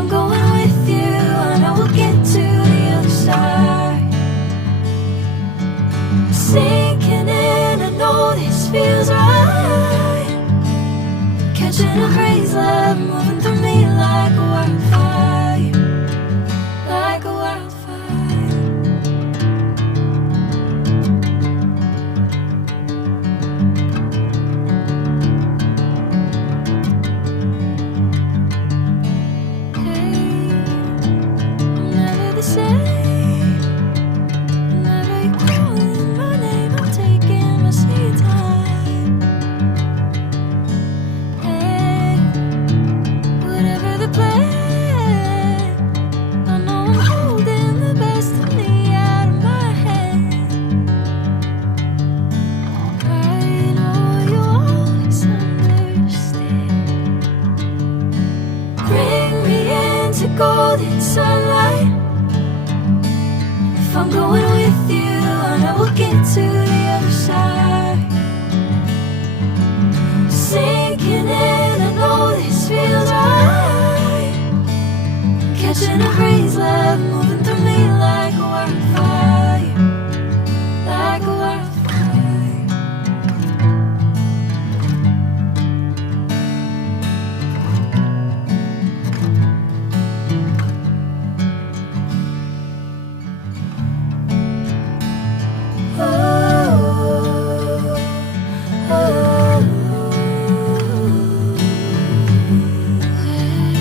I'm going with you, I know we'll get to the other side. Sinking in, I know this feels right. Catching a breeze, love moving through me like a wildfire, like a wildfire. Hey, I'm never the same. Whenever you're calling my name, I'm taking my sweet time. Hey, whatever the plan, I know I'm holding the best of me out of my hand. I know you always understand. Bring me into golden sunlight. If I'm going with you, I know we'll get to the other side. Sinking in, I know this feels right.